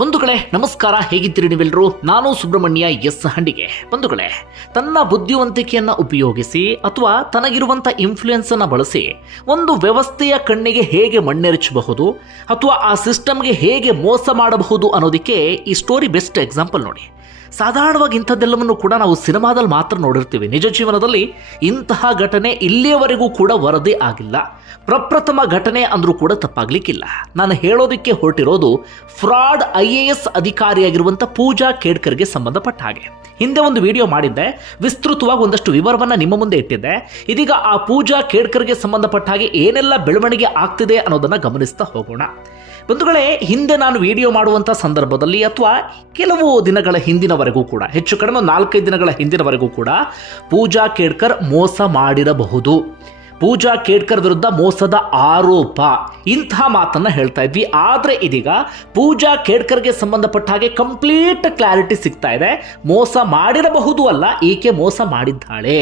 ಬಂಧುಗಳೇ, ನಮಸ್ಕಾರ. ಹೇಗಿದ್ದೀರಿ ನೀವೆಲ್ಲರೂ ನಾನು ಸುಬ್ರಹ್ಮಣ್ಯ ಎಸ್ ಹಂಡಿಗೆ. ಬಂಧುಗಳೇ, ತನ್ನ ಬುದ್ಧಿವಂತಿಕೆಯನ್ನು ಉಪಯೋಗಿಸಿ ಅಥವಾ ತನಗಿರುವಂಥ ಇನ್ಫ್ಲೂಯೆನ್ಸ್ ಅನ್ನು ಬಳಸಿ ಒಂದು ವ್ಯವಸ್ಥೆಯ ಕಣ್ಣಿಗೆ ಹೇಗೆ ಮಣ್ಣೆರಚಬಹುದು ಅಥವಾ ಆ ಸಿಸ್ಟಮ್ಗೆ ಹೇಗೆ ಮೋಸ ಮಾಡಬಹುದು ಅನ್ನೋದಕ್ಕೆ ಈ ಸ್ಟೋರಿ ಬೆಸ್ಟ್ ಎಕ್ಸಾಂಪಲ್ ನೋಡಿ. ಸಾಧಾರಣವಾಗಿ ಇಂಥದ್ದೆಲ್ಲವನ್ನು ಕೂಡ ನಾವು ಸಿನಿಮಾದಲ್ಲಿ ಮಾತ್ರ ನೋಡಿರ್ತೀವಿ. ನಿಜ ಜೀವನದಲ್ಲಿ ಇಂತಹ ಘಟನೆ ಇಲ್ಲಿಯವರೆಗೂ ಕೂಡ ವರದಿ ಆಗಿಲ್ಲ. ಪ್ರಪ್ರಥಮ ಘಟನೆ ಅಂದರೂ ಕೂಡ ತಪ್ಪಾಗ್ಲಿಕ್ಕಿಲ್ಲ. ನಾನು ಹೇಳೋದಕ್ಕೆ ಹೊರಟಿರೋದು ಫ್ರಾಡ್ ಐ ಎ ಎಸ್ ಅಧಿಕಾರಿಯಾಗಿರುವಂಥ ಪೂಜಾ ಕೇಡ್ಕರ್ಗೆ ಸಂಬಂಧಪಟ್ಟ ಹಾಗೆ. ಹಿಂದೆ ಒಂದು ವಿಡಿಯೋ ಮಾಡಿದ್ದೆ. ವಿಸ್ತೃತವಾಗಿ ಒಂದಷ್ಟು ವಿವರವನ್ನು ನಿಮ್ಮ ಮುಂದೆ ಇಟ್ಟಿದ್ದೆ. ಇದೀಗ ಆ ಪೂಜಾ ಕೇಡ್ಕರ್ಗೆ ಸಂಬಂಧಪಟ್ಟ ಹಾಗೆ ಏನೆಲ್ಲ ಬೆಳವಣಿಗೆ ಆಗ್ತಿದೆ ಅನ್ನೋದನ್ನು ಗಮನಿಸ್ತಾ ಹೋಗೋಣ. ಬಂಧುಗಳೇ, ಹಿಂದೆ ನಾನು ವಿಡಿಯೋ ಮಾಡುವಂಥ ಸಂದರ್ಭದಲ್ಲಿ ಅಥವಾ ಕೆಲವು ದಿನಗಳ ಹಿಂದಿನವರೆಗೂ ಕೂಡ, ಹೆಚ್ಚು ಕಡಿಮೆ ನಾಲ್ಕೈದು ದಿನಗಳ ಹಿಂದಿನವರೆಗೂ ಕೂಡ ಪೂಜಾ ಕೇಡ್ಕರ್ ಮೋಸ ಮಾಡಿರಬಹುದು. ಪೂಜಾ ಕೇಡ್ಕರ್ ವಿರುದ್ಧ ಮೋಸದ ಆರೋಪ. ಇಂತಹ ಮಾತನ್ನು ಹೇಳ್ತಾ ಇದ್ವಿ. ಆದರೆ ಇದೀಗ ಪೂಜಾ ಕೇಡ್ಕರ್ಗೆ ಸಂಬಂಧಪಟ್ಟ ಹಾಗೆ ಕಂಪ್ಲೀಟ್ ಕ್ಲಾರಿಟಿ ಸಿಗ್ತಾ ಇದೆ. ಮೋಸ ಮಾಡಿರಬಹುದು ಅಲ್ಲ, ಈಕೆ ಮೋಸ ಮಾಡಿದ್ದಾಳೆ.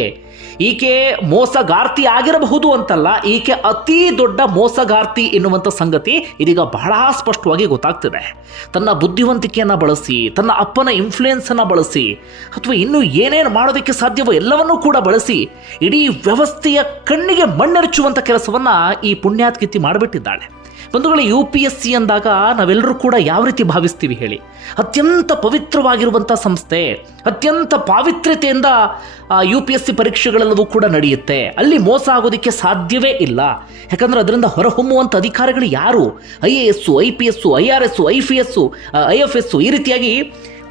ಈಕೆ ಮೋಸಗಾರ್ತಿ ಆಗಿರಬಹುದು ಅಂತಲ್ಲ, ಈಕೆ ಅತಿ ದೊಡ್ಡ ಮೋಸಗಾರ್ತಿ ಎನ್ನುವಂಥ ಸಂಗತಿ ಇದೀಗ ಬಹಳ ಸ್ಪಷ್ಟವಾಗಿ ಗೊತ್ತಾಗ್ತಿದೆ. ತನ್ನ ಬುದ್ಧಿವಂತಿಕೆಯನ್ನು ಬಳಸಿ, ತನ್ನ ಅಪ್ಪನ ಇನ್ಫ್ಲುಯೆನ್ಸನ್ನು ಬಳಸಿ, ಅಥವಾ ಇನ್ನೂ ಏನೇನು ಮಾಡೋದಕ್ಕೆ ಸಾಧ್ಯವೋ ಎಲ್ಲವನ್ನೂ ಕೂಡ ಬಳಸಿ, ಇಡೀ ವ್ಯವಸ್ಥೆಯ ಕಣ್ಣಿಗೆ ಮಣ್ಣೆರಚುವಂಥ ಕೆಲಸವನ್ನು ಈ ಪುಣ್ಯಾತ್ಕಿತಿ ಮಾಡಿಬಿಟ್ಟಿದ್ದಾಳೆ. ಬಂಧುಗಳು ಯು ಪಿ ಎಸ್ ಸಿ ಅಂದಾಗ ನಾವೆಲ್ಲರೂ ಕೂಡ ಯಾವ ರೀತಿ ಭಾವಿಸ್ತೀವಿ ಹೇಳಿ? ಅತ್ಯಂತ ಪವಿತ್ರವಾಗಿರುವಂಥ ಸಂಸ್ಥೆ, ಅತ್ಯಂತ ಪಾವಿತ್ರ್ಯತೆಯಿಂದ ಯು ಪಿ ಎಸ್ ಸಿ ಪರೀಕ್ಷೆಗಳೆಲ್ಲವೂ ಕೂಡ ನಡೆಯುತ್ತೆ. ಅಲ್ಲಿ ಮೋಸ ಆಗೋದಕ್ಕೆ ಸಾಧ್ಯವೇ ಇಲ್ಲ. ಯಾಕಂದ್ರೆ ಅದರಿಂದ ಹೊರಹೊಮ್ಮುವಂಥ ಅಧಿಕಾರಿಗಳು ಯಾರು? I A S, I P S, I R S, I P S I F S ಈ ರೀತಿಯಾಗಿ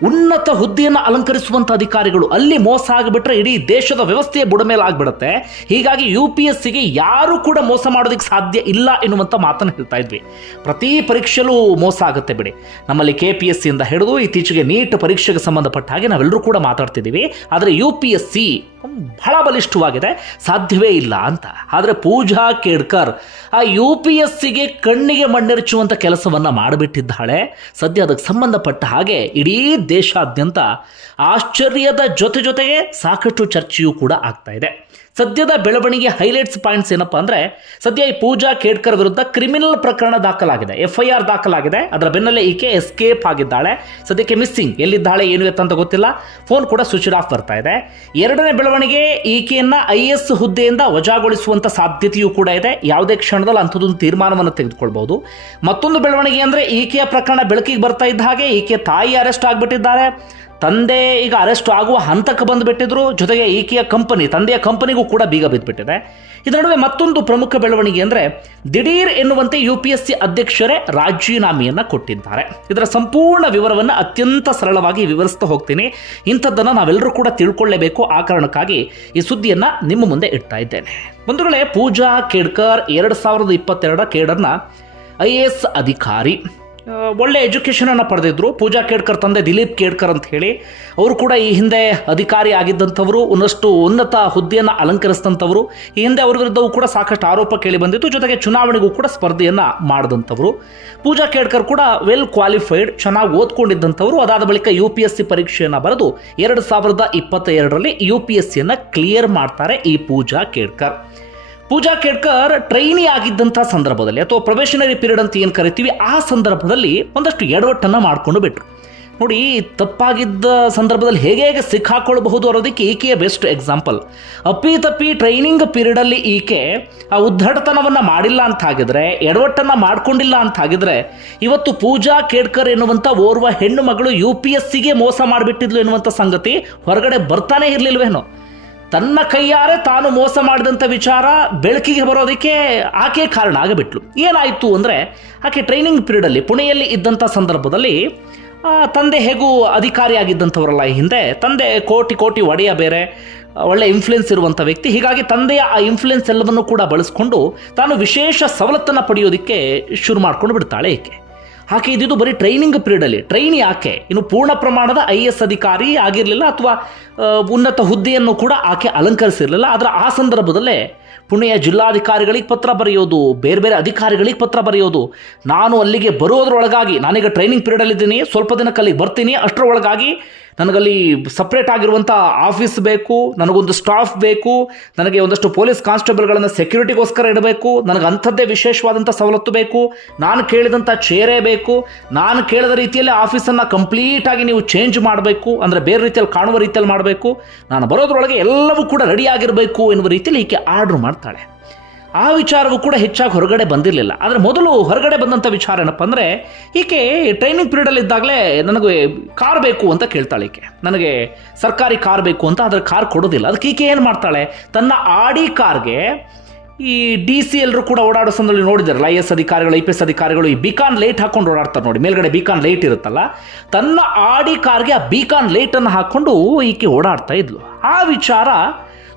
ಉನ್ನತ ಹುದ್ದೆಯನ್ನು ಅಲಂಕರಿಸುವಂಥ ಅಧಿಕಾರಿಗಳು. ಅಲ್ಲಿ ಮೋಸ ಆಗಿಬಿಟ್ರೆ ಇಡೀ ದೇಶದ ವ್ಯವಸ್ಥೆಯ ಬುಡ ಆಗಿಬಿಡುತ್ತೆ. ಆಗ್ಬಿಡುತ್ತೆ ಹೀಗಾಗಿ ಯು ಪಿ ಎಸ್ ಸಿಗೆ ಯಾರು ಕೂಡ ಮೋಸ ಮಾಡೋದಕ್ಕೆ ಸಾಧ್ಯ ಇಲ್ಲ ಎನ್ನುವಂಥ ಮಾತನ್ನು ಹೇಳ್ತಾ ಇದ್ವಿ. ಪ್ರತಿ ಪರೀಕ್ಷೆಯಲ್ಲೂ ಮೋಸ ಆಗುತ್ತೆ ಬಿಡಿ. ನಮ್ಮಲ್ಲಿ ಕೆ ಪಿ ಎಸ್ ಸಿಯಿಂದ ಹಿಡಿದು ಇತ್ತೀಚೆಗೆ ನೀಟ್ ಪರೀಕ್ಷೆಗೆ ಸಂಬಂಧಪಟ್ಟ ಹಾಗೆ ನಾವೆಲ್ಲರೂ ಕೂಡ ಮಾತಾಡ್ತಿದ್ದೀವಿ. ಆದರೆ ಯು ಪಿ ಎಸ್ ಸಿ ಬಹಳ ಬಲಿಷ್ಠವಾಗಿದೆ. ಸಾಧ್ಯವೇ ಇಲ್ಲ ಅಂತ. ಆದರೆ ಪೂಜಾ ಕೇಡ್ಕರ್ ಆ ಯು ಪಿ ಎಸ್ ಸಿಗೆ ಕಣ್ಣಿಗೆ ಮಣ್ಣೆರಚುವಂಥ ಕೆಲಸವನ್ನು ಮಾಡಿಬಿಟ್ಟಿದ್ದಾಳೆ. ಸದ್ಯ ಅದಕ್ಕೆ ಸಂಬಂಧಪಟ್ಟ ಹಾಗೆ ಇಡೀ ದೇಶಾದ್ಯಂತ ಆಶ್ಚರ್ಯದ ಜೊತೆ ಜೊತೆಗೆ ಸಾಕಷ್ಟು ಚರ್ಚೆಯೂ ಕೂಡ ಆಗ್ತಾ ಇದೆ. ಸದ್ಯದ ಬೆಳವಣಿಗೆ ಹೈಲೈಟ್ಸ್ ಪಾಯಿಂಟ್ಸ್ ಏನಪ್ಪ ಅಂದರೆ, ಸದ್ಯ ಈ ಪೂಜಾ ಕೇಡ್ಕರ್ ವಿರುದ್ಧ ಕ್ರಿಮಿನಲ್ ಪ್ರಕರಣ ದಾಖಲಾಗಿದೆ. ಎಫ್ ಐ ಆರ್ ದಾಖಲಾಗಿದೆ. ಅದರ ಬೆನ್ನಲ್ಲೇ ಈಕೆ ಎಸ್ಕೇಪ್ ಆಗಿದ್ದಾಳೆ. ಸದ್ಯಕ್ಕೆ ಮಿಸ್ಸಿಂಗ್ ಎಲ್ಲಿದ್ದಾಳೆ, ಏನು ಎತ್ತಂತ ಗೊತ್ತಿಲ್ಲ. ಫೋನ್ ಕೂಡ ಸ್ವಿಚ್ ಆಫ್ ಬರ್ತಾ ಇದೆ. ಎರಡನೇ ಬೆಳವಣಿಗೆ ಈಕೆಯನ್ನು ಐ ಎಸ್ ಹುದ್ದೆಯಿಂದ ವಜಾಗೊಳಿಸುವಂತ ಸಾಧ್ಯತೆಯೂ ಕೂಡ ಇದೆ. ಯಾವುದೇ ಕ್ಷಣದಲ್ಲಿ ಅಂಥದ್ದೊಂದು ತೀರ್ಮಾನವನ್ನು ತೆಗೆದುಕೊಳ್ಬಹುದು. ಮತ್ತೊಂದು ಬೆಳವಣಿಗೆ ಅಂದ್ರೆ ಈಕೆಯ ಪ್ರಕರಣ ಬೆಳಕಿಗೆ ಬರ್ತಾ ಇದ್ದ ಹಾಗೆ ಈಕೆ ತಾಯಿ ಅರೆಸ್ಟ್ ಆಗಿಬಿಟ್ಟಿದ್ದಾರೆ. ತಂದೆ ಈಗ ಅರೆಸ್ಟ್ ಆಗುವ ಹಂತಕ್ಕೆ ಬಂದುಬಿಟ್ಟಿದ್ರು. ಜೊತೆಗೆ ಈಕೆಯ ಕಂಪನಿ ತಂದೆಯ ಕಂಪನಿಗೂ ಕೂಡ ಬೀಗ ಬಿದ್ದುಬಿಟ್ಟಿದೆ ಇದರ ನಡುವೆ ಮತ್ತೊಂದು ಪ್ರಮುಖ ಬೆಳವಣಿಗೆ ಅಂದರೆ ದಿಢೀರ್ ಎನ್ನುವಂತೆ ಯು ಪಿ ಎಸ್ ಸಿ ಅಧ್ಯಕ್ಷರೇ ರಾಜೀನಾಮೆಯನ್ನು ಕೊಟ್ಟಿದ್ದಾರೆ. ಇದರ ಸಂಪೂರ್ಣ ವಿವರವನ್ನು ಅತ್ಯಂತ ಸರಳವಾಗಿ ವಿವರಿಸ್ತಾ ಹೋಗ್ತೀನಿ. ಇಂಥದ್ದನ್ನು ನಾವೆಲ್ಲರೂ ಕೂಡ ತಿಳ್ಕೊಳ್ಳೇಬೇಕು. ಆ ಕಾರಣಕ್ಕಾಗಿ ಈ ಸುದ್ದಿಯನ್ನು ನಿಮ್ಮ ಮುಂದೆ ಇಡ್ತಾ ಇದ್ದೇನೆ. ಬಂಧುಗಳೇ, ಪೂಜಾ ಕೇಡ್ಕರ್ ಎರಡು ಸಾವಿರದ ಇಪ್ಪತ್ತೆರಡರ ಕೇಡರ್ನ ಐ ಎ ಎಸ್ ಅಧಿಕಾರಿ. ಒಳ್ಳೆ ಎಜುಕೇಷನನ್ನು ಪಡೆದಿದ್ದರು ಪೂಜಾ ಕೇಡ್ಕರ್ ತಂದೆ ದಿಲೀಪ್ ಕೇಡ್ಕರ್ ಅಂತ ಹೇಳಿ. ಅವರು ಕೂಡ ಈ ಹಿಂದೆ ಅಧಿಕಾರಿ ಆಗಿದ್ದಂಥವರು, ಒಂದಷ್ಟು ಉನ್ನತ ಹುದ್ದೆಯನ್ನು ಅಲಂಕರಿಸಿದಂಥವರು. ಈ ಹಿಂದೆ ಅವ್ರ ವಿರುದ್ಧವೂ ಕೂಡ ಸಾಕಷ್ಟು ಆರೋಪ ಕೇಳಿ ಬಂದಿತ್ತು. ಜೊತೆಗೆ ಚುನಾವಣೆಗೂ ಕೂಡ ಸ್ಪರ್ಧೆಯನ್ನು ಮಾಡಿದಂಥವರು. ಪೂಜಾ ಕೇಡ್ಕರ್ ಕೂಡ ವೆಲ್ ಕ್ವಾಲಿಫೈಡ್ ಚೆನ್ನಾಗಿ ಓದ್ಕೊಂಡಿದ್ದಂಥವರು. ಅದಾದ ಬಳಿಕ ಯು ಪಿ ಎಸ್ ಸಿ ಪರೀಕ್ಷೆಯನ್ನು ಬರೆದು ಎರಡು ಸಾವಿರದ ಇಪ್ಪತ್ತ ಎರಡರಲ್ಲಿ ಯು ಪಿ ಎಸ್ ಸಿಯನ್ನು ಕ್ಲಿಯರ್ ಮಾಡ್ತಾರೆ ಈ ಪೂಜಾ ಕೇಡ್ಕರ್ ಪೂಜಾ ಕೇಡ್ಕರ್ ಟ್ರೈನಿ ಆಗಿದ್ದಂಥ ಸಂದರ್ಭದಲ್ಲಿ ಅಥವಾ ಪ್ರೊಬೇಷನರಿ ಪೀರಿಯಡ್ ಅಂತ ಏನು ಕರಿತೀವಿ, ಆ ಸಂದರ್ಭದಲ್ಲಿ ಒಂದಷ್ಟು ಎಡವಟ್ಟನ್ನು ಮಾಡಿಕೊಂಡು ಬಿಟ್ರು. ನೋಡಿ, ತಪ್ಪಾಗಿದ್ದ ಸಂದರ್ಭದಲ್ಲಿ ಹೇಗೆ ಹೇಗೆ ಸಿಕ್ಕಾಕೊಳ್ಬಹುದು ಅನ್ನೋದಕ್ಕೆ ಈಕೆಯ ಬೆಸ್ಟ್ ಎಕ್ಸಾಂಪಲ್ ಅಪ್ಪಿ ತಪ್ಪಿ ಟ್ರೈನಿಂಗ್ ಪೀರಿಯಡಲ್ಲಿ ಈಕೆ ಆ ಉದ್ದಟತನವನ್ನು ಮಾಡಿಲ್ಲ ಅಂತ ಆಗಿದ್ರೆ ಎಡವಟ್ಟನ್ನು ಮಾಡ್ಕೊಂಡಿಲ್ಲ ಅಂತ ಆಗಿದ್ರೆ ಇವತ್ತು ಪೂಜಾ ಕೇಡ್ಕರ್ ಎನ್ನುವಂಥ ಓರ್ವ ಹೆಣ್ಣು ಮಗಳು ಯು ಪಿ ಎಸ್ ಸಿಗೆ ಮೋಸ ಮಾಡಿಬಿಟ್ಟಿದ್ಲು ಎನ್ನುವಂಥ ಸಂಗತಿ ಹೊರಗಡೆ ಬರ್ತಾನೆ ಇರಲಿಲ್ವೇನೋ. ತನ್ನ ಕೈಯಾರೆ ತಾನು ಮೋಸ ಮಾಡಿದಂಥ ವಿಚಾರ ಬೆಳಕಿಗೆ ಬರೋದಕ್ಕೆ ಆಕೆ ಕಾರಣ ಆಗಿಬಿಟ್ಲು. ಏನಾಯಿತು ಅಂದರೆ ಆಕೆ ಟ್ರೈನಿಂಗ್ ಪೀರಿಯಡಲ್ಲಿ ಪುಣೆಯಲ್ಲಿ ಇದ್ದಂಥ ಸಂದರ್ಭದಲ್ಲಿ ತಂದೆ ಹೇಗೂ ಅಧಿಕಾರಿ ಆಗಿದ್ದಂಥವರಲ್ಲ ಈ ಹಿಂದೆ, ತಂದೆ ಕೋಟಿ ಕೋಟಿ ಒಡೆಯ ಬೇರೆ, ಒಳ್ಳೆ ಇನ್ಫ್ಲುಯೆನ್ಸ್ ಇರುವಂಥ ವ್ಯಕ್ತಿ. ಹೀಗಾಗಿ ತಂದೆಯ ಆ ಇನ್ಫ್ಲುಯೆನ್ಸ್ ಎಲ್ಲವನ್ನು ಕೂಡ ಬಳಸ್ಕೊಂಡು ತಾನು ವಿಶೇಷ ಸವಲತ್ತನ್ನು ಪಡೆಯೋದಕ್ಕೆ ಶುರು ಮಾಡ್ಕೊಂಡು ಬಿಡ್ತಾಳೆ ಈಕೆ. ಆಕೆ ಇದ್ದಿದ್ದು ಬರೀ ಟ್ರೈನಿಂಗ್ ಪೀರಿಯಡಲ್ಲಿ ಟ್ರೈನ್ ಆಕೆ ಇನ್ನು ಪೂರ್ಣ ಪ್ರಮಾಣದ ಐ ಎಸ್ ಅಧಿಕಾರಿ ಆಗಿರಲಿಲ್ಲ ಅಥವಾ ಉನ್ನತ ಹುದ್ದೆಯನ್ನು ಕೂಡ ಆಕೆ ಅಲಂಕರಿಸಿರಲಿಲ್ಲ. ಆದರೆ ಆ ಸಂದರ್ಭದಲ್ಲೇ ಪುಣೆಯ ಜಿಲ್ಲಾಧಿಕಾರಿಗಳಿಗೆ ಪತ್ರ ಬರೆಯೋದು, ಬೇರೆ ಬೇರೆ ಅಧಿಕಾರಿಗಳಿಗೆ ಪತ್ರ ಬರೆಯೋದು, ನಾನು ಅಲ್ಲಿಗೆ ಬರೋದ್ರೊಳಗಾಗಿ ನಾನೀಗ ಟ್ರೈನಿಂಗ್ ಪೀರಿಯಡಲ್ಲಿದ್ದೀನಿ ಸ್ವಲ್ಪ ದಿನಕ್ಕೆ ಅಲ್ಲಿಗೆ ಬರ್ತೀನಿ, ಅಷ್ಟರೊಳಗಾಗಿ ನನಗಲ್ಲಿ ಸಪ್ರೇಟ್ ಆಗಿರುವಂಥ ಆಫೀಸ್ ಬೇಕು, ನನಗೊಂದು ಸ್ಟಾಫ್ ಬೇಕು, ನನಗೆ ಒಂದಷ್ಟು ಪೊಲೀಸ್ ಕಾನ್ಸ್ಟೇಬಲ್ಗಳನ್ನು ಸೆಕ್ಯೂರಿಟಿಗೋಸ್ಕರ ಇಡಬೇಕು, ನನಗೆ ಅಂಥದ್ದೇ ವಿಶೇಷವಾದಂಥ ಸವಲತ್ತು ಬೇಕು, ನಾನು ಕೇಳಿದಂಥ ಚೇರೇ ಬೇಕು, ನಾನು ಕೇಳಿದ ರೀತಿಯಲ್ಲಿ ಆಫೀಸನ್ನು ಕಂಪ್ಲೀಟಾಗಿ ನೀವು ಚೇಂಜ್ ಮಾಡಬೇಕು, ಅಂದರೆ ಬೇರೆ ರೀತಿಯಲ್ಲಿ ಕಾಣುವ ರೀತಿಯಲ್ಲಿ ಮಾಡಬೇಕು, ನಾನು ಬರೋದ್ರೊಳಗೆ ಎಲ್ಲವೂ ಕೂಡ ರೆಡಿಯಾಗಿರಬೇಕು ಎನ್ನುವ ರೀತಿಯಲ್ಲಿ ಈಕೆ ಆರ್ಡ್ರ್ ಮಾಡ್ತಾಳೆ. ಆ ವಿಚಾರವೂ ಕೂಡ ಹೆಚ್ಚಾಗಿ ಹೊರಗಡೆ ಬಂದಿರಲಿಲ್ಲ. ಆದರೆ ಮೊದಲು ಹೊರಗಡೆ ಬಂದಂಥ ವಿಚಾರ ಏನಪ್ಪ ಅಂದರೆ, ಈಕೆ ಟ್ರೈನಿಂಗ್ ಪೀರಿಯಡಲ್ಲಿದ್ದಾಗಲೇ ನನಗೆ ಕಾರ್ ಬೇಕು ಅಂತ ಕೇಳ್ತಾಳೆ ಈಕೆ. ನನಗೆ ಸರ್ಕಾರಿ ಕಾರ್ ಬೇಕು ಅಂತ ಅದರ ಕಾರ್ ಕೊಡೋದಿಲ್ಲ. ಅದಕ್ಕೆ ಈಕೆ ಏನು ಮಾಡ್ತಾಳೆ? ತನ್ನ ಆಡಿ ಕಾರ್ಗೆ ಈ ಡಿ ಸಿ ಎಲ್ಲರೂ ಕೂಡ ಓಡಾಡೋ ಸಂದರ್ಭದಲ್ಲಿ ನೋಡಿದಾರಲ್ಲ ಐ ಎಸ್ ಅಧಿಕಾರಿಗಳು ಐ ಪಿ ಎಸ್ ಅಧಿಕಾರಿಗಳು ಈ ಬಿಕಾನ್ ಲೈಟ್ ಹಾಕೊಂಡು ಓಡಾಡ್ತಾರೆ ನೋಡಿ. ಮೇಲ್ಗಡೆ ಬಿಕಾನ್ ಲೈಟ್ ಇರುತ್ತಲ್ಲ, ತನ್ನ ಆಡಿ ಕಾರ್ಗೆ ಆ ಬಿಕಾನ್ ಲೈಟನ್ನು ಹಾಕ್ಕೊಂಡು ಈಕೆ ಓಡಾಡ್ತಾ ಇದ್ಲು. ಆ ವಿಚಾರ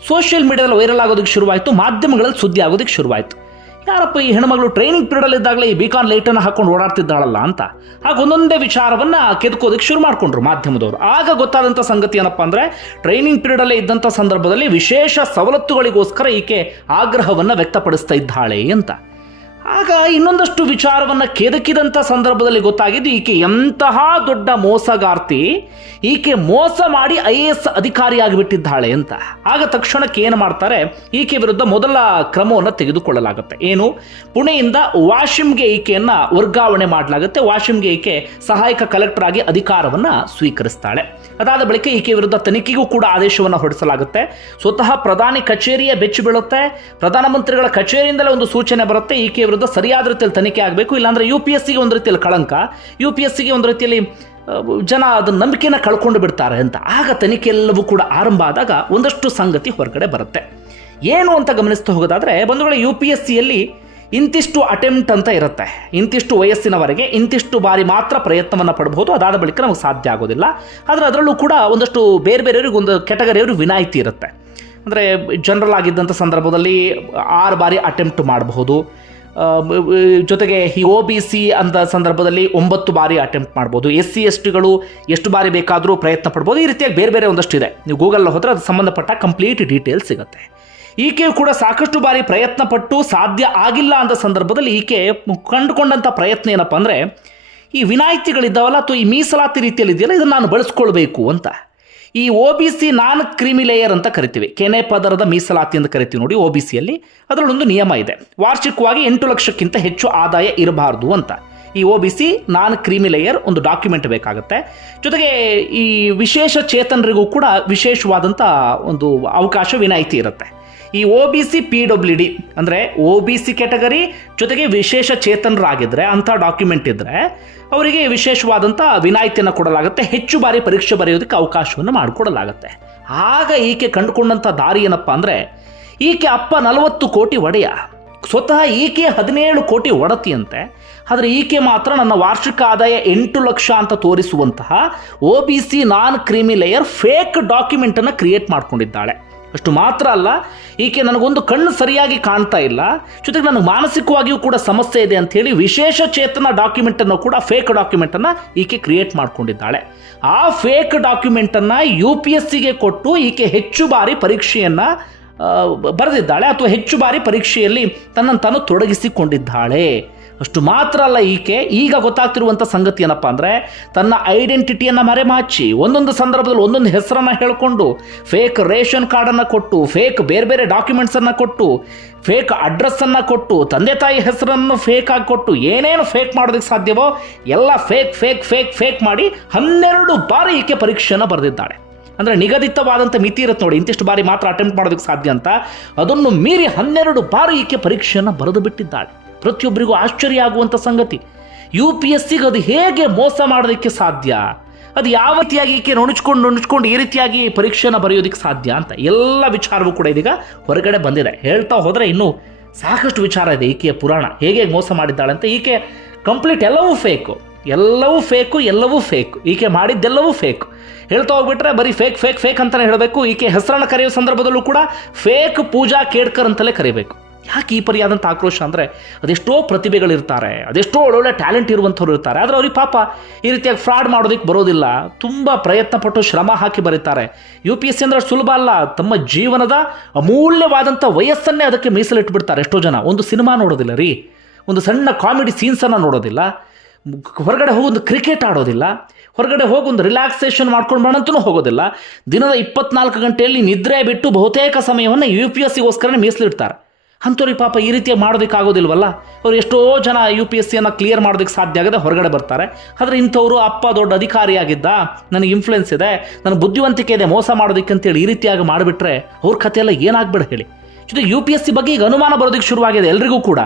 ಸೋಷಿಯಲ್ ಮೀಡಿಯಾದಲ್ಲಿ ವೈರಲ್ ಆಗೋದಕ್ಕೆ ಶುರುವಾಯಿತು, ಮಾಧ್ಯಮಗಳಲ್ಲಿ ಸುದ್ದಿ ಆಗೋದಕ್ಕೆ ಶುರುವಾಯಿತು. ಯಾರಪ್ಪ ಈ ಹೆಣ್ಮಗಳು ಟ್ರೈನಿಂಗ್ ಪೀರಿಯಡಲ್ಲಿದ್ದಾಗಲೇ ಈ ಬಿಕಾನ್ ಲೈಟನ್ನು ಹಾಕೊಂಡು ಓಡಾಡ್ತಿದ್ದಾಳಲ್ಲ ಅಂತ? ಹಾಗೆ ಒಂದೊಂದೇ ವಿಚಾರವನ್ನು ಕೆದಕೋದಕ್ಕೆ ಶುರು ಮಾಡಿಕೊಂಡ್ರು ಮಾಧ್ಯಮದವರು. ಆಗ ಗೊತ್ತಾದಂಥ ಸಂಗತಿ ಏನಪ್ಪ ಅಂದರೆ ಟ್ರೈನಿಂಗ್ ಪೀರಿಯಡಲ್ಲೇ ಇದ್ದಂಥ ಸಂದರ್ಭದಲ್ಲಿ ವಿಶೇಷ ಸವಲತ್ತುಗಳಿಗೋಸ್ಕರ ಈಕೆ ಆಗ್ರಹವನ್ನು ವ್ಯಕ್ತಪಡಿಸ್ತಾ ಇದ್ದಾಳೆ ಅಂತ. ಆಗ ಇನ್ನೊಂದಷ್ಟು ವಿಚಾರವನ್ನು ಕೆದಕಿದಂಥ ಸಂದರ್ಭದಲ್ಲಿ ಗೊತ್ತಾಗಿದ್ದು ಈಕೆ ಎಂತಹ ದೊಡ್ಡ ಮೋಸಗಾರ್ತಿ, ಈಕೆ ಮೋಸ ಮಾಡಿ ಐ ಎ ಎಸ್ ಅಧಿಕಾರಿಯಾಗಿಬಿಟ್ಟಿದ್ದಾಳೆ ಅಂತ. ಆಗ ತಕ್ಷಣಕ್ಕೆ ಏನು ಮಾಡ್ತಾರೆ, ಈಕೆ ವಿರುದ್ಧ ಮೊದಲ ಕ್ರಮವನ್ನು ತೆಗೆದುಕೊಳ್ಳಲಾಗುತ್ತೆ. ಏನು? ಪುಣೆಯಿಂದ ವಾಶಿಮ್ಗೆ ಈಕೆಯನ್ನು ವರ್ಗಾವಣೆ ಮಾಡಲಾಗುತ್ತೆ. ವಾಶಿಮ್ಗೆ ಈಕೆ ಸಹಾಯಕ ಕಲೆಕ್ಟರ್ ಆಗಿ ಅಧಿಕಾರವನ್ನು ಸ್ವೀಕರಿಸ್ತಾಳೆ. ಅದಾದ ಬಳಿಕ ಈಕೆ ವಿರುದ್ಧ ತನಿಖೆಗೂ ಕೂಡ ಆದೇಶವನ್ನು ಹೊರಡಿಸಲಾಗುತ್ತೆ. ಸ್ವತಃ ಪ್ರಧಾನಿ ಕಚೇರಿಯ ಬೆಚ್ಚು ಬೀಳುತ್ತೆ. ಪ್ರಧಾನಮಂತ್ರಿಗಳ ಕಚೇರಿಯಿಂದಲೇ ಒಂದು ಸೂಚನೆ ಬರುತ್ತೆ. ಈಕೆ ವಿರುದ್ಧ ಸರಿಯಾದ ರೀತಿಯಲ್ಲಿ ತನಿಖೆ ಆಗಬೇಕು, ಇಲ್ಲಾಂದ್ರೆ ಯು ಪಿ ಎಸ್ ಸಿಗೆ ಒಂದು ರೀತಿಯಲ್ಲಿ ಕಳಂಕ ಯು ಪಿ ಎಸ್ ಸಿಗೆ ಒಂದು ರೀತಿಯಲ್ಲಿ ಜನ ಅದನ್ನ ನಂಬಿಕೆನ ಕಳ್ಕೊಂಡು ಬಿಡ್ತಾರೆ ಅಂತ. ಆಗ ತನಿಖೆ ಎಲ್ಲವೂ ಕೂಡ ಆರಂಭ ಆದಾಗ ಒಂದಷ್ಟು ಸಂಗತಿ ಹೊರಗಡೆ ಬರುತ್ತೆ. ಏನು ಅಂತ ಗಮನಿಸ್ತಾ ಹೋಗೋದಾದ್ರೆ, ಬಂಧುಗಳ ಯು ಪಿ ಎಸ್ ಸಿಯಲ್ಲಿ ಇಂತಿಷ್ಟು ಅಟೆಂಪ್ಟ್ ಅಂತ ಇರುತ್ತೆ. ಇಂತಿಷ್ಟು ವಯಸ್ಸಿನವರೆಗೆ ಇಂತಿಷ್ಟು ಬಾರಿ ಮಾತ್ರ ಪ್ರಯತ್ನವನ್ನು ಪಡಬಹುದು ಅದಾದ ಬಳಿಕ ನಮಗೆ ಸಾಧ್ಯ ಆಗೋದಿಲ್ಲ. ಆದರೆ ಅದರಲ್ಲೂ ಕೂಡ ಒಂದಷ್ಟು ಬೇರೆ ಬೇರೆಯವ್ರಿಗೆ ಒಂದು ಕೆಟಗರಿಯವ್ರಿಗೆ ವಿನಾಯಿತಿ ಇರುತ್ತೆ. ಅಂದರೆ ಜನರಲ್ ಆಗಿದ್ದಂಥ ಸಂದರ್ಭದಲ್ಲಿ ಆರು ಬಾರಿ ಅಟೆಂಪ್ಟ್ ಮಾಡಬಹುದು. ಜೊತೆಗೆ ಈ ಓ ಬಿ ಸಿ ಅಂತ ಸಂದರ್ಭದಲ್ಲಿ ಒಂಬತ್ತು ಬಾರಿ ಅಟೆಂಪ್ಟ್ ಮಾಡ್ಬೋದು. ಎಸ್ ಸಿ ಎಸ್ ಟಿಗಳು ಎಷ್ಟು ಬಾರಿ ಬೇಕಾದರೂ ಪ್ರಯತ್ನ ಪಡ್ಬೋದು. ಈ ರೀತಿಯಾಗಿ ಬೇರೆ ಬೇರೆ ಒಂದಷ್ಟು ಇದೆ. ನೀವು ಗೂಗಲ್ ಹೋದರೆ ಅದು ಸಂಬಂಧಪಟ್ಟ ಕಂಪ್ಲೀಟ್ ಡೀಟೇಲ್ಸ್ ಸಿಗುತ್ತೆ. ಈಕೆಯು ಕೂಡ ಸಾಕಷ್ಟು ಬಾರಿ ಪ್ರಯತ್ನ ಪಟ್ಟು ಸಾಧ್ಯ ಆಗಿಲ್ಲ ಅಂತ ಸಂದರ್ಭದಲ್ಲಿ ಈಕೆ ಕಂಡುಕೊಂಡಂಥ ಪ್ರಯತ್ನ ಏನಪ್ಪ ಅಂದರೆ, ಈ ವಿನಾಯಿತಿಗಳಿದ್ದಾವಲ್ಲ, ಅಥವಾ ಈ ಮೀಸಲಾತಿ ರೀತಿಯಲ್ಲಿ ಇದೆಯಲ್ಲ, ಇದನ್ನು ನಾನು ಬಳಸ್ಕೊಳ್ಬೇಕು ಅಂತ. ಈ O B C non creamy layer ಅಂತ ಕರಿತೀವಿ. ಕೆನೆ ಪದರದ ಮೀಸಲಾತಿ ಅಂತ ಕರಿತೀವಿ ನೋಡಿ ಓ ಬಿ ಸಿಯಲ್ಲಿ ಅದರಲ್ಲೊಂದು ನಿಯಮ ಇದೆ. ವಾರ್ಷಿಕವಾಗಿ ಎಂಟು ಲಕ್ಷಕ್ಕಿಂತ ಹೆಚ್ಚು ಆದಾಯ ಇರಬಾರ್ದು ಅಂತ. ಈ O B C non creamy layer ಒಂದು ಡಾಕ್ಯುಮೆಂಟ್ ಬೇಕಾಗುತ್ತೆ. ಜೊತೆಗೆ ಈ ವಿಶೇಷ ಚೇತನರಿಗೂ ಕೂಡ ವಿಶೇಷವಾದಂಥ ಒಂದು ಅವಕಾಶ ವಿನಾಯಿತಿ ಇರುತ್ತೆ. ಈ O B C P W D ಅಂದರೆ ಒ ಬಿ ಸಿ ಕ್ಯಾಟಗರಿ ಜೊತೆಗೆ ವಿಶೇಷ ಚೇತನರಾಗಿದ್ದರೆ ಅಂಥ ಡಾಕ್ಯುಮೆಂಟ್ ಇದ್ದರೆ ಅವರಿಗೆ ವಿಶೇಷವಾದಂಥ ವಿನಾಯಿತಿಯನ್ನು ಕೊಡಲಾಗುತ್ತೆ. ಹೆಚ್ಚು ಬಾರಿ ಪರೀಕ್ಷೆ ಬರೆಯೋದಕ್ಕೆ ಅವಕಾಶವನ್ನು ಮಾಡಿಕೊಡಲಾಗುತ್ತೆ. ಆಗ ಈಕೆ ಕಂಡುಕೊಂಡಂಥ ದಾರಿ ಏನಪ್ಪ ಅಂದರೆ, ಈಕೆ ಅಪ್ಪ ನಲವತ್ತು ಕೋಟಿ ಒಡೆಯ. ಸ್ವತಃ ಈಕೆ ಹದಿನೇಳು ಕೋಟಿ ಒಡತಿಯಂತೆ. ಆದರೆ ಈಕೆ ಮಾತ್ರ ನನ್ನ ವಾರ್ಷಿಕ ಆದಾಯ ಎಂಟು ಲಕ್ಷ ಅಂತ ತೋರಿಸುವಂತಹ O B C non creamy layer fake ಡಾಕ್ಯುಮೆಂಟನ್ನು ಕ್ರಿಯೇಟ್ ಮಾಡ್ಕೊಂಡಿದ್ದಾಳೆ. ಅಷ್ಟು ಮಾತ್ರ ಅಲ್ಲ, ಈಕೆ ನನಗೊಂದು ಕಣ್ಣು ಸರಿಯಾಗಿ ಕಾಣ್ತಾ ಇಲ್ಲ. ಜೊತೆಗೆ ನನಗೆ ಮಾನಸಿಕವಾಗಿಯೂ ಕೂಡ ಸಮಸ್ಯೆ ಇದೆ ಅಂತ ಹೇಳಿ ವಿಶೇಷ ಚೇತನ ಡಾಕ್ಯುಮೆಂಟನ್ನು ಕೂಡ ಫೇಕ್ ಡಾಕ್ಯುಮೆಂಟನ್ನು ಈಕೆ ಕ್ರಿಯೇಟ್ ಮಾಡ್ಕೊಂಡಿದ್ದಾಳೆ. ಆ ಫೇಕ್ ಡಾಕ್ಯುಮೆಂಟನ್ನು ಯು ಪಿ ಎಸ್ ಸಿಗೆ ಕೊಟ್ಟು ಈಕೆ ಹೆಚ್ಚು ಬಾರಿ ಪರೀಕ್ಷೆಯನ್ನು ಬರೆದಿದ್ದಾಳೆ ಅಥವಾ ಹೆಚ್ಚು ಬಾರಿ ಪರೀಕ್ಷೆಯಲ್ಲಿ ತನ್ನನ್ನು ತಾನು ತೊಡಗಿಸಿಕೊಂಡಿದ್ದಾಳೆ. ಅಷ್ಟು ಮಾತ್ರ ಅಲ್ಲ ಈಕೆ ಈಗ ಗೊತ್ತಾಗ್ತಿರುವಂಥ ಸಂಗತಿ ಏನಪ್ಪ ಅಂದರೆ ತನ್ನ ಐಡೆಂಟಿಟಿಯನ್ನು ಮರೆಮಾಚಿ, ಒಂದೊಂದು ಸಂದರ್ಭದಲ್ಲಿ ಒಂದೊಂದು ಹೆಸರನ್ನು ಹೇಳಿಕೊಂಡು ಫೇಕ್ ರೇಷನ್ ಕಾರ್ಡನ್ನು ಕೊಟ್ಟು ಫೇಕ್ ಬೇರೆ ಬೇರೆ ಡಾಕ್ಯುಮೆಂಟ್ಸನ್ನು ಕೊಟ್ಟು ಫೇಕ್ ಅಡ್ರೆಸ್ಸನ್ನು ಕೊಟ್ಟು, ತಂದೆ ತಾಯಿ ಹೆಸರನ್ನು ಫೇಕ್ ಆಗಿ ಕೊಟ್ಟು, ಏನೇನು ಫೇಕ್ ಮಾಡೋದಕ್ಕೆ ಸಾಧ್ಯವೋ ಎಲ್ಲ ಫೇಕ್ ಫೇಕ್ ಫೇಕ್ ಫೇಕ್ ಮಾಡಿ ಹನ್ನೆರಡು ಬಾರಿ ಈಕೆ ಪರೀಕ್ಷೆಯನ್ನು ಬರೆದಿದ್ದಾಳೆ. ಅಂದರೆ ನಿಗದಿತವಾದಂಥ ಮಿತಿ ಇರುತ್ತೆ ನೋಡಿ, ಇಂತಿಷ್ಟು ಬಾರಿ ಮಾತ್ರ ಅಟೆಂಪ್ಟ್ ಮಾಡೋದಕ್ಕೆ ಸಾಧ್ಯ ಅಂತ. ಅದನ್ನು ಮೀರಿ ಹನ್ನೆರಡು ಬಾರಿ ಈಕೆ ಪರೀಕ್ಷೆಯನ್ನು ಬರೆದು ಬಿಟ್ಟಿದ್ದಾಳೆ. ಪ್ರತಿಯೊಬ್ಬರಿಗೂ ಆಶ್ಚರ್ಯ ಆಗುವಂಥ ಸಂಗತಿ. ಯು ಪಿ ಎಸ್ ಸಿಗೆ ಅದು ಹೇಗೆ ಮೋಸ ಮಾಡೋದಕ್ಕೆ ಸಾಧ್ಯ? ಅದು ಯಾವ ರೀತಿಯಾಗಿ ಈಕೆ ನುಣುಚ್ಕೊಂಡು ನುಣುಚ್ಕೊಂಡು ಈ ರೀತಿಯಾಗಿ ಪರೀಕ್ಷೆನ ಬರೆಯೋದಕ್ಕೆ ಸಾಧ್ಯ ಅಂತ ಎಲ್ಲ ವಿಚಾರವೂ ಕೂಡ ಇದೀಗ ಹೊರಗಡೆ ಬಂದಿದೆ. ಹೇಳ್ತಾ ಹೋದರೆ ಇನ್ನೂ ಸಾಕಷ್ಟು ವಿಚಾರ ಇದೆ ಈಕೆಯ ಪುರಾಣ. ಹೇಗೆ ಮೋಸ ಮಾಡಿದ್ದಾಳೆ ಅಂತ ಈಕೆ ಕಂಪ್ಲೀಟ್ ಎಲ್ಲವೂ ಫೇಕು. ಎಲ್ಲವೂ ಫೇಕು ಎಲ್ಲವೂ ಫೇಕು. ಈಕೆ ಮಾಡಿದ್ದೆಲ್ಲವೂ ಫೇಕ್. ಹೇಳ್ತಾ ಹೋಗ್ಬಿಟ್ರೆ ಬರೀ ಫೇಕ್ ಫೇಕ್ ಫೇಕ್ ಅಂತಲೇ ಹೇಳಬೇಕು. ಈಕೆ ಹೆಸರನ್ನು ಕರೆಯೋ ಸಂದರ್ಭದಲ್ಲೂ ಕೂಡ ಫೇಕ್ ಪೂಜಾ ಕೇಡ್ಕರ್ ಅಂತಲೇ ಕರಿಬೇಕು. ಯಾಕೆ ಈ ಪರಿಯಾದಂಥ ಆಕ್ರೋಶ ಅಂದರೆ ಅದೆಷ್ಟೋ ಪ್ರತಿಭೆಗಳಿರ್ತಾರೆ, ಅದೆಷ್ಟೋ ಒಳ್ಳೊಳ್ಳೆ ಟ್ಯಾಲೆಂಟ್ ಇರುವಂಥವ್ರು ಇರ್ತಾರೆ, ಆದರೆ ಅವ್ರಿಗೆ ಪಾಪ ಈ ರೀತಿಯಾಗಿ ಫ್ರಾಡ್ ಮಾಡೋದಕ್ಕೆ ಬರೋದಿಲ್ಲ. ತುಂಬ ಪ್ರಯತ್ನಪಟ್ಟು ಶ್ರಮ ಹಾಕಿ ಬರೀತಾರೆ. ಯು ಪಿ ಎಸ್ ಸಿ ಅಂದ್ರೆ ಸುಲಭ ಅಲ್ಲ, ತಮ್ಮ ಜೀವನದ ಅಮೂಲ್ಯವಾದಂಥ ವಯಸ್ಸನ್ನೇ ಅದಕ್ಕೆ ಮೀಸಲಿಟ್ಬಿಡ್ತಾರೆ ಎಷ್ಟೋ ಜನ. ಒಂದು ಸಿನಿಮಾ ನೋಡೋದಿಲ್ಲ ರೀ. ಒಂದು ಸಣ್ಣ ಕಾಮಿಡಿ ಸೀನ್ಸನ್ನು ನೋಡೋದಿಲ್ಲ. ಹೊರಗಡೆ ಹೋಗಿ ಒಂದು ಕ್ರಿಕೆಟ್ ಆಡೋದಿಲ್ಲ. ಹೊರಗಡೆ ಹೋಗಿ ಒಂದು ರಿಲ್ಯಾಕ್ಸೇಷನ್ ಮಾಡ್ಕೊಂಡು ಬರೋಣಂತೂ ಹೋಗೋದಿಲ್ಲ. ದಿನದ ಇಪ್ಪತ್ನಾಲ್ಕು ಗಂಟೆಯಲ್ಲಿ ನಿದ್ರೆ ಬಿಟ್ಟು ಬಹುತೇಕ ಸಮಯವನ್ನು ಯು ಪಿ ಎಸ್ ಸಿಗೋಸ್ಕರನೇ ಮೀಸಲಿಡ್ತಾರೆ. ಅಂಥವ್ರಿಗೆ ಪಾಪ ಈ ರೀತಿ ಮಾಡೋದಕ್ಕಾಗೋದಿಲ್ವಲ್ಲ? ಅವ್ರು ಎಷ್ಟೋ ಜನ ಯು ಪಿ ಎಸ್ ಸಿಯನ್ನು ಕ್ಲಿಯರ್ ಮಾಡೋದಕ್ಕೆ ಸಾಧ್ಯ ಆಗದೆ ಹೊರಗಡೆ ಬರ್ತಾರೆ. ಆದರೆ ಇಂಥವ್ರು ಅಪ್ಪ ದೊಡ್ಡ ಅಧಿಕಾರಿಯಾಗಿದ್ದ, ನನಗೆ ಇನ್ಫ್ಲುಯೆನ್ಸ್ ಇದೆ ನನ್ನ ಬುದ್ಧಿವಂತಿಕೆ ಇದೆ, ಮೋಸ ಮಾಡೋದಕ್ಕೆ ಅಂತೇಳಿ ಈ ರೀತಿಯಾಗಿ ಮಾಡಿಬಿಟ್ರೆ ಅವ್ರ ಕಥೆ ಎಲ್ಲ ಏನಾಗ್ಬೇಡ ಹೇಳಿ. ಜೊತೆ ಯು ಪಿ ಎಸ್ ಸಿ ಬಗ್ಗೆ ಈಗ ಅನುಮಾನ ಬರೋದಕ್ಕೆ ಶುರುವಾಗಿದೆ ಎಲ್ರಿಗೂ ಕೂಡ.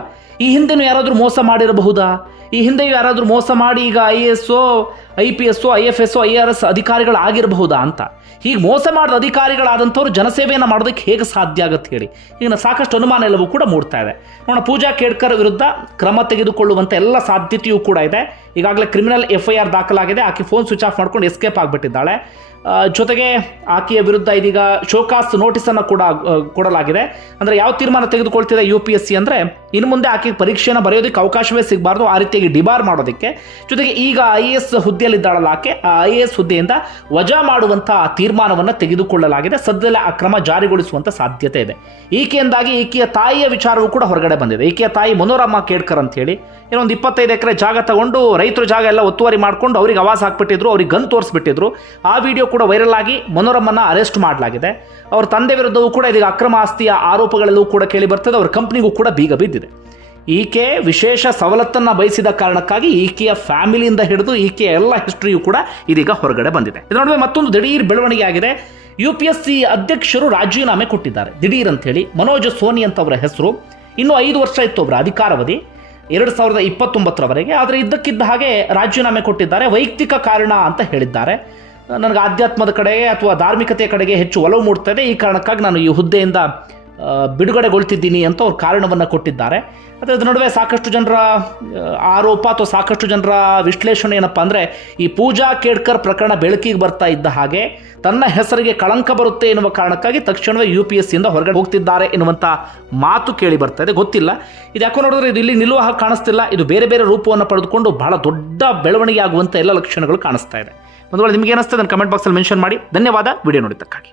ಈ ಹಿಂದೆನೂ ಯಾರಾದರೂ ಮೋಸ ಮಾಡಿರಬಹುದಾ? ಈ ಹಿಂದೆಯೂ ಯಾರಾದರೂ ಮೋಸ ಮಾಡಿ ಈಗ I S I P S I ಅಂತ? ಹೀಗೆ ಮೋಸ ಮಾಡಿದ ಅಧಿಕಾರಿಗಳಾದಂಥವ್ರು ಜನಸೇವೆಯನ್ನು ಮಾಡೋದಕ್ಕೆ ಹೇಗೆ ಸಾಧ್ಯ ಆಗುತ್ತೆ ಹೇಳಿ? ಈಗ ಸಾಕಷ್ಟು ಅನುಮಾನ ಎಲ್ಲವೂ ಕೂಡ ಮೂಡ್ತಾ ಇದೆ. ನೋಡೋಣ, ಪೂಜಾ ಕೇಡ್ಕರ್ ವಿರುದ್ಧ ಕ್ರಮ ತೆಗೆದುಕೊಳ್ಳುವಂಥ ಎಲ್ಲ ಸಾಧ್ಯತೆಯೂ ಕೂಡ ಇದೆ. ಈಗಾಗಲೇ ಕ್ರಿಮಿನಲ್ ಎಫ್ ಐ ಆರ್ ದಾಖಲಾಗಿದೆ. ಆಕೆ ಫೋನ್ ಸ್ವಿಚ್ ಆಫ್ ಮಾಡ್ಕೊಂಡು ಎಸ್ಕೇಪ್ ಆಗಿಬಿಟ್ಟಿದ್ದಾಳೆ. ಜೊತೆಗೆ ಆಕೆಯ ವಿರುದ್ಧ ಇದೀಗ ಶೋಕಾಸ್ ನೋಟಿಸನ್ನು ಕೂಡ ಕೊಡಲಾಗಿದೆ. ಅಂದರೆ ಯಾವ ತೀರ್ಮಾನ ತೆಗೆದುಕೊಳ್ತಿದೆ ಯು ಪಿ ಎಸ್ ಸಿ ಅಂದರೆ, ಇನ್ನು ಮುಂದೆ ಆಕೆಗೆ ಪರೀಕ್ಷೆಯನ್ನು ಬರೆಯೋದಕ್ಕೆ ಅವಕಾಶವೇ ಸಿಗಬಾರ್ದು, ಆ ರೀತಿಯಾಗಿ ಡಿಬಾರ್ ಮಾಡೋದಕ್ಕೆ. ಜೊತೆಗೆ ಈಗ ಐ ಎ ಎಸ್ ಹುದ್ದೆಯಲ್ಲಿದ್ದಾಳಲ್ಲ ಆ ಐ ಎ ಎಸ್ ಹುದ್ದೆಯಿಂದ ವಜಾ ಮಾಡುವಂಥ ತೀರ್ಮಾನವನ್ನು ತೆಗೆದುಕೊಳ್ಳಲಾಗಿದೆ. ಸದ್ಯದಲ್ಲೇ ಆ ಕ್ರಮ ಜಾರಿಗೊಳಿಸುವಂಥ ಸಾಧ್ಯತೆ ಇದೆ. ಈಕೆಯಿಂದಾಗಿ ಈಕೆಯ ತಾಯಿಯ ವಿಚಾರವೂ ಕೂಡ ಹೊರಗಡೆ ಬಂದಿದೆ. ಈಕೆಯ ತಾಯಿ ಮನೋರಮ್ಮ ಕೇಡ್ಕರ್ ಅಂತ ಹೇಳಿ ಏನೋ ಒಂದು ಇಪ್ಪತ್ತೈದು ಎಕರೆ ಜಾಗ ತಗೊಂಡು ರೈತರ ಜಾಗ ಎಲ್ಲ ಒತ್ತುವರಿ ಮಾಡ್ಕೊಂಡು ಅವ್ರಿಗೆ ಆವಾಸ ಹಾಕ್ಬಿಟ್ಟಿದ್ರು, ಅವ್ರಿಗೆ ಗನ್ ತೋರಿಸ್ಬಿಟ್ಟಿದ್ರು. ಆ ವಿಡಿಯೋ ಕೂಡ ವೈರಲ್ ಆಗಿ ಮನೋರಮ್ಮನ ಅರೆಸ್ಟ್ ಮಾಡಲಾಗಿದೆ. ಅವ್ರ ತಂದೆ ವಿರುದ್ಧವೂ ಕೂಡ ಇದೀಗ ಅಕ್ರಮ ಆಸ್ತಿಯ ಆರೋಪಗಳಲ್ಲೂ ಕೂಡ ಕೇಳಿ ಬರ್ತದೆ. ಅವ್ರ ಕಂಪ್ನಿಗೂ ಕೂಡ ಬೀಗ ಬಿದ್ದಿದೆ. ಈಕೆ ವಿಶೇಷ ಸವಲತ್ತನ್ನ ಬಯಸಿದ ಕಾರಣಕ್ಕಾಗಿ ಈಕೆಯ ಫ್ಯಾಮಿಲಿಯಿಂದ ಹಿಡಿದು ಈಕೆಯ ಎಲ್ಲ ಹಿಸ್ಟ್ರಿಯೂ ಕೂಡ ಇದೀಗ ಹೊರಗಡೆ ಬಂದಿದೆ. ಇದರ ನಡುವೆ ಮತ್ತೊಂದು ದಿಢೀರ್ ಬೆಳವಣಿಗೆ ಆಗಿದೆ. ಯು ಪಿ ಎಸ್ ಸಿ ಅಧ್ಯಕ್ಷರು ರಾಜೀನಾಮೆ ಕೊಟ್ಟಿದ್ದಾರೆ. ದಿಢೀರ್ ಅಂತ ಹೇಳಿ ಮನೋಜ್ ಸೋನಿ ಅಂತ ಅವರ ಹೆಸರು. ಇನ್ನು ಐದು ವರ್ಷ ಇತ್ತು ಅವರ ಅಧಿಕಾರಾವಧಿ. ಎರಡು ಸಾವಿರದ ಇಪ್ಪತ್ತೊಂಬತ್ತರವರೆಗೆ. ಆದರೆ ಇದ್ದಕ್ಕಿದ್ದ ಹಾಗೆ ರಾಜೀನಾಮೆ ಕೊಟ್ಟಿದ್ದಾರೆ. ವೈಯಕ್ತಿಕ ಕಾರಣ ಅಂತ ಹೇಳಿದ್ದಾರೆ. ನನಗೆ ಆಧ್ಯಾತ್ಮದ ಕಡೆಗೆ ಅಥವಾ ಧಾರ್ಮಿಕತೆಯ ಕಡೆಗೆ ಹೆಚ್ಚು ಒಲವು ಮೂಡ್ತದೆ ಈ ಕಾರಣಕ್ಕಾಗಿ ನಾನು ಈ ಹುದ್ದೆಯಿಂದ ಬಿಡುಗಡೆಗೊಳ್ತಿದ್ದೀನಿ ಅಂತ ಅವ್ರು ಕಾರಣವನ್ನು ಕೊಟ್ಟಿದ್ದಾರೆ. ಆದರೆ ಅದ್ರ ನಡುವೆ ಸಾಕಷ್ಟು ಜನರ ಆರೋಪ ಅಥವಾ ಸಾಕಷ್ಟು ಜನರ ವಿಶ್ಲೇಷಣೆ ಏನಪ್ಪ ಅಂದರೆ, ಈ ಪೂಜಾ ಕೇಡ್ಕರ್ ಪ್ರಕರಣ ಬೆಳಕಿಗೆ ಬರ್ತಾ ಇದ್ದ ಹಾಗೆ ತನ್ನ ಹೆಸರಿಗೆ ಕಳಂಕ ಬರುತ್ತೆ ಎನ್ನುವ ಕಾರಣಕ್ಕಾಗಿ ತಕ್ಷಣವೇ ಯು ಪಿ ಎಸ್ ಸಿಯಿಂದ ಹೊರಗಡೆ ಹೋಗ್ತಿದ್ದಾರೆ ಎನ್ನುವಂಥ ಮಾತು ಕೇಳಿ ಬರ್ತಾ ಇದೆ. ಗೊತ್ತಿಲ್ಲ. ಇದು ಯಾಕೋ ನೋಡಿದ್ರೆ ಇದು ಇಲ್ಲಿ ನಿಲ್ಲುವ ಹಾಗೆ ಕಾಣಿಸ್ತಿಲ್ಲ. ಇದು ಬೇರೆ ಬೇರೆ ರೂಪವನ್ನು ಪಡೆದುಕೊಂಡು ಬಹಳ ದೊಡ್ಡ ಬೆಳವಣಿಗೆ ಆಗುವಂಥ ಎಲ್ಲ ಲಕ್ಷಣಗಳು ಕಾಣಿಸ್ತಾ ಇದೆ. ಒಂದು ವೇಳೆ ನಿಮಗೆ ಏನಿಸ್ತದೆ ನನ್ನ ಕಮೆಂಟ್ ಬಾಕ್ಸಲ್ಲಿ ಮೆನ್ಷನ್ ಮಾಡಿ. ಧನ್ಯವಾದ. ವಿಡಿಯೋ ನೋಡಿದ್ದಕ್ಕಾಗಿ.